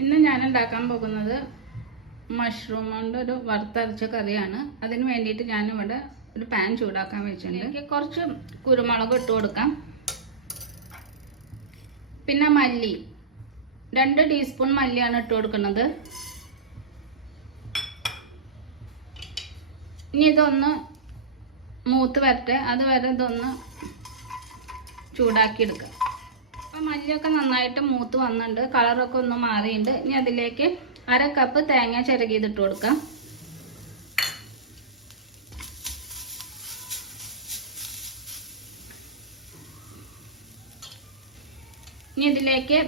ഇന്ന് ഞാൻ ഉണ്ടാക്കാൻ പോകുന്നത് മഷ്റൂം കൊണ്ട് ഒരു വറുത്തരച്ച കറിയാണ്. അതിന് വേണ്ടിയിട്ട് ഞാനിവിടെ ഒരു പാൻ ചൂടാക്കാൻ വെച്ചിട്ടുണ്ട്. എനിക്ക് കുറച്ച് കുരുമുളക് ഇട്ട് കൊടുക്കാം. പിന്നെ മല്ലി 2 ടീസ്പൂൺ മല്ലിയാണ് ഇട്ട് കൊടുക്കുന്നത്. ഇനി ഇതൊന്ന് മൂത്ത് വരട്ടെ, അതുവരെ ഇതൊന്ന് ചൂടാക്കി എടുക്കാം. അപ്പം മല്ലിയൊക്കെ നന്നായിട്ട് മൂത്ത് വന്നിട്ടുണ്ട്, കളറൊക്കെ ഒന്ന് മാറിയിട്ടുണ്ട്. ഇനി അതിലേക്ക് 1/2 കപ്പ് തേങ്ങ ചിരകിയതിട്ട് കൊടുക്കാം. ഇനി ഇതിലേക്ക്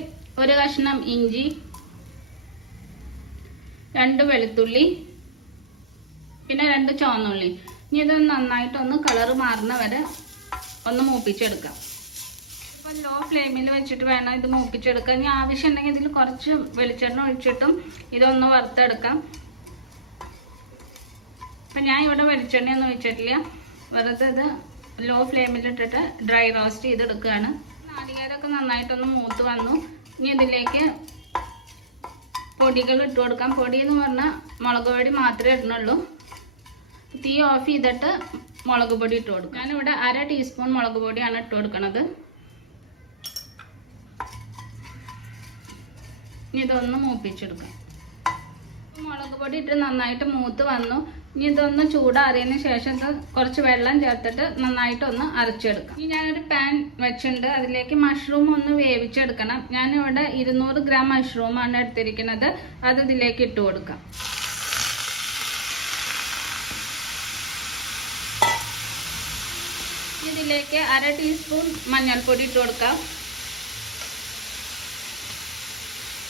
1 കഷ്ണം ഇഞ്ചി, 2 വെളുത്തുള്ളി, പിന്നെ 2 ചുവന്നുള്ളി. ഇനി ഇത് നന്നായിട്ടൊന്ന് കളറ് മാറുന്ന വരെ ഒന്ന് മൂപ്പിച്ചെടുക്കാം. ഇപ്പം ലോ ഫ്ലെയിമിൽ വെച്ചിട്ട് വേണം ഇത് മൂപ്പിച്ചെടുക്കാൻ. ഇനി ആവശ്യമുണ്ടെങ്കിൽ ഇതിൽ കുറച്ച് വെളിച്ചെണ്ണ ഒഴിച്ചിട്ടും ഇതൊന്ന് വറുത്തെടുക്കാം. അപ്പം ഞാൻ ഇവിടെ വെളിച്ചെണ്ണയൊന്നും ഒഴിച്ചിട്ടില്ല, വെറുതെ ഇത് ലോ ഫ്ലെയിമിലിട്ടിട്ട് ഡ്രൈ റോസ്റ്റ് ചെയ്തെടുക്കുകയാണ്. നാളികേരമൊക്കെ നന്നായിട്ടൊന്ന് മൂത്ത് വന്നു. ഇനി ഇതിലേക്ക് പൊടികൾ ഇട്ട് കൊടുക്കാം. പൊടി എന്ന് പറഞ്ഞാൽ മുളക് പൊടി മാത്രമേ ഇടുന്നുള്ളൂ. തീ ഓഫ് ചെയ്തിട്ട് മുളക് പൊടി ഇട്ട് കൊടുക്കും. ഞാനിവിടെ 1/2 ടീസ്പൂൺ മുളക് പൊടിയാണ് ഇട്ട് കൊടുക്കുന്നത്. ഇനി ഇതൊന്ന് മൂപ്പിച്ചെടുക്കാം. മുളക് പൊടി ഇട്ട് നന്നായിട്ട് മൂത്ത് വന്നു. ഇനി ഇതൊന്ന് ചൂടാറിയതിന് ശേഷം കുറച്ച് വെള്ളം ചേർത്തിട്ട് നന്നായിട്ടൊന്ന് അരച്ചെടുക്കാം. ഇനി ഞാനൊരു പാൻ വെച്ചിട്ടുണ്ട്, അതിലേക്ക് മഷ്റൂം ഒന്ന് വേവിച്ചെടുക്കണം. ഞാനിവിടെ 200 ഗ്രാം മഷ്റൂമാണ് എടുത്തിരിക്കുന്നത്. അത് ഇതിലേക്ക് ഇട്ട് കൊടുക്കാം. ഇതിലേക്ക് 1/2 ടീസ്പൂൺ മഞ്ഞൾപ്പൊടി ഇട്ട് കൊടുക്കാം.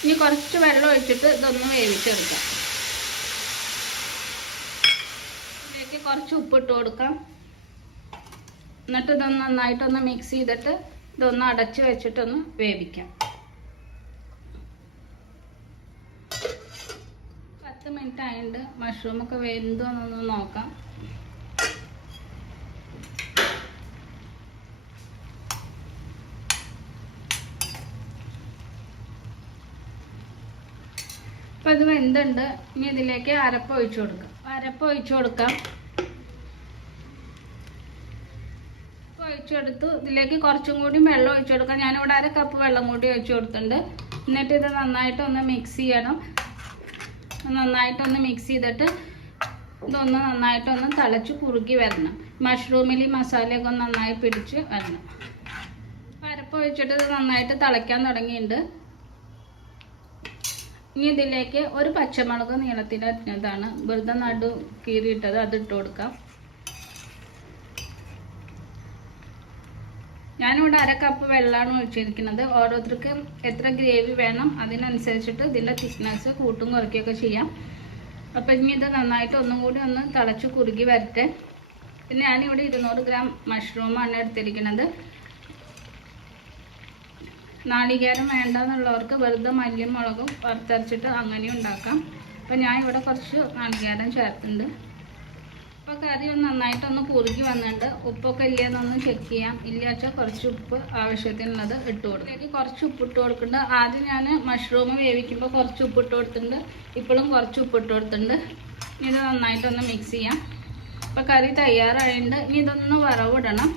ഇനി കുറച്ച് വെള്ളം ഒഴിച്ചിട്ട് ഇതൊന്ന് വേവിച്ചെടുക്കാം. ഇതിലേക്ക് കുറച്ച് ഉപ്പിട്ട് കൊടുക്കാം. എന്നിട്ട് ഇതൊന്ന് നന്നായിട്ടൊന്ന് മിക്സ് ചെയ്തിട്ട് ഇതൊന്ന് അടച്ച് വെച്ചിട്ടൊന്ന് വേവിക്കാം. 10 മിനിറ്റ് ആയിട്ട് മഷ്റൂമൊക്കെ വെന്തോന്നൊന്ന് നോക്കാം. അപ്പം ഇത് വെന്തുണ്ട്. ഇനി ഇതിലേക്ക് അരപ്പ് ഒഴിച്ചു കൊടുക്കാം. ഒഴിച്ചെടുത്തു. ഇതിലേക്ക് കുറച്ചും കൂടി വെള്ളം ഒഴിച്ചു കൊടുക്കാം. ഞാനിവിടെ 1/2 കപ്പ് വെള്ളം കൂടി ഒഴിച്ചു കൊടുത്തിട്ടുണ്ട്. എന്നിട്ട് ഇത് നന്നായിട്ടൊന്ന് മിക്സ് ചെയ്യണം. നന്നായിട്ടൊന്ന് മിക്സ് ചെയ്തിട്ട് ഇതൊന്ന് നന്നായിട്ടൊന്ന് തിളച്ച് കുറുകി വരണം. മഷ്റൂമിൽ ഈ മസാലയൊക്കെ ഒന്ന് നന്നായി പിടിച്ച് വരണം. അരപ്പ് ഒഴിച്ചിട്ട് ഇത് നന്നായിട്ട് തിളയ്ക്കാൻ തുടങ്ങിയിട്ടുണ്ട്. ഇനി ഇതിലേക്ക് ഒരു പച്ചമുളക് നീളത്തിൽ അരിഞ്ഞതാണ്, വെറുതെ നടു കീറിയിട്ടത്, അത് ഇട്ട് കൊടുക്കാം. ഞാനിവിടെ 1/2 കപ്പ് വെള്ളമാണ് ഒഴിച്ചിരിക്കുന്നത്. ഓരോരുത്തർക്ക് എത്ര ഗ്രേവി വേണം അതിനനുസരിച്ചിട്ട് ഇതിൻ്റെ തിക്നെസ് കൂട്ടും കുറയ്ക്കുകയൊക്കെ ചെയ്യാം. അപ്പം ഇനി ഇത് നന്നായിട്ട് ഒന്നും കൂടി ഒന്ന് തിളച്ച് കുറുകി വരട്ടെ. പിന്നെ ഞാനിവിടെ 200 ഗ്രാം മഷ്റൂമാണ് എടുത്തിരിക്കുന്നത്. നാളികേരം വേണ്ടെന്നുള്ളവർക്ക് വെറുതെ മല്ലിയും മുളകും വറുത്തരച്ചിട്ട് അങ്ങനെയും ഉണ്ടാക്കാം. അപ്പം ഞാൻ ഇവിടെ കുറച്ച് നാളികേരം ചേർത്തിട്ടുണ്ട്. അപ്പോൾ കറി ഒന്ന് നന്നായിട്ടൊന്ന് കുറുകി വന്നിട്ടുണ്ട്. ഉപ്പൊക്കെ ഇല്ലയെന്നൊന്ന് ചെക്ക് ചെയ്യാം. ഇല്ല വെച്ചാൽ കുറച്ച് ഉപ്പ് ആവശ്യത്തിനുള്ളത് ഇട്ട് കൊടുക്കും. കുറച്ച് ഉപ്പ് ഇട്ട് കൊടുക്കുന്നുണ്ട്. ആദ്യം ഞാൻ മഷ്റൂം വേവിക്കുമ്പോൾ കുറച്ച് ഉപ്പ് ഇട്ട് കൊടുത്തിട്ടുണ്ട്, ഇപ്പോഴും കുറച്ച് ഉപ്പ് ഇട്ട് കൊടുത്തിട്ടുണ്ട്. ഇനി ഇത് നന്നായിട്ടൊന്ന് മിക്സ് ചെയ്യാം. അപ്പോൾ കറി തയ്യാറായിട്ടുണ്ട്. ഇനി ഇതൊന്ന് വറവിടണം.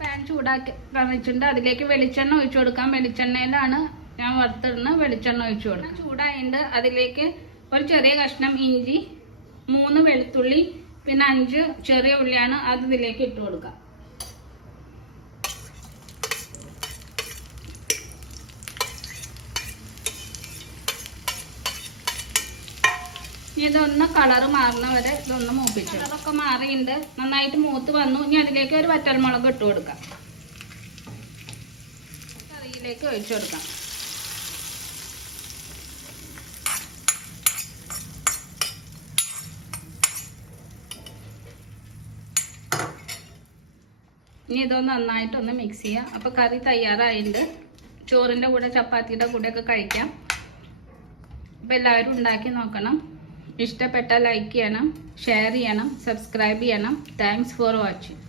പാൻ ചൂടാക്കി വെച്ചിട്ടുണ്ട്. അതിലേക്ക് വെളിച്ചെണ്ണ ഒഴിച്ചു കൊടുക്കാം. വെളിച്ചെണ്ണയിലാണ് ഞാൻ വറുത്തിടുന്നത്. വെളിച്ചെണ്ണ ഒഴിച്ചു കൊടുക്കാം. ചൂടായിട്ടുണ്ട്. അതിലേക്ക് ഒരു ചെറിയ കഷ്ണം ഇഞ്ചി, 3 വെളുത്തുള്ളി, പിന്നെ 5 ചെറിയ ഉള്ളിയാണ്, അത് ഇതിലേക്ക് ഇട്ട് കൊടുക്കാം. ഇനി ഇതൊന്ന് കളറ് മാറുന്ന വരെ ഇതൊന്ന് മൂപ്പിച്ചു. കളറൊക്കെ മാറിയിട്ടുണ്ട്, നന്നായിട്ട് മൂത്ത് വന്നു. ഇനി അതിലേക്ക് ഒരു വറ്റൽമുളക് ഇട്ട് കൊടുക്കാം. കറിയിലേക്ക് ഒഴിച്ചു കൊടുക്കാം. ഇനി ഇതൊന്ന് നന്നായിട്ടൊന്ന് മിക്സ് ചെയ്യാം. അപ്പോൾ കറി തയ്യാറായിട്ടുണ്ട്. ചോറിൻ്റെ കൂടെ ചപ്പാത്തിയുടെ കൂടെയൊക്കെ കഴിക്കാം. അപ്പോൾ എല്ലാവരും ഉണ്ടാക്കി നോക്കണം. ഇഷ്ടപ്പെട്ടാൽ ലൈക്ക് ചെയ്യണം, ഷെയർ ചെയ്യണം, സബ്സ്ക്രൈബ് ചെയ്യണം. Thanks for watching.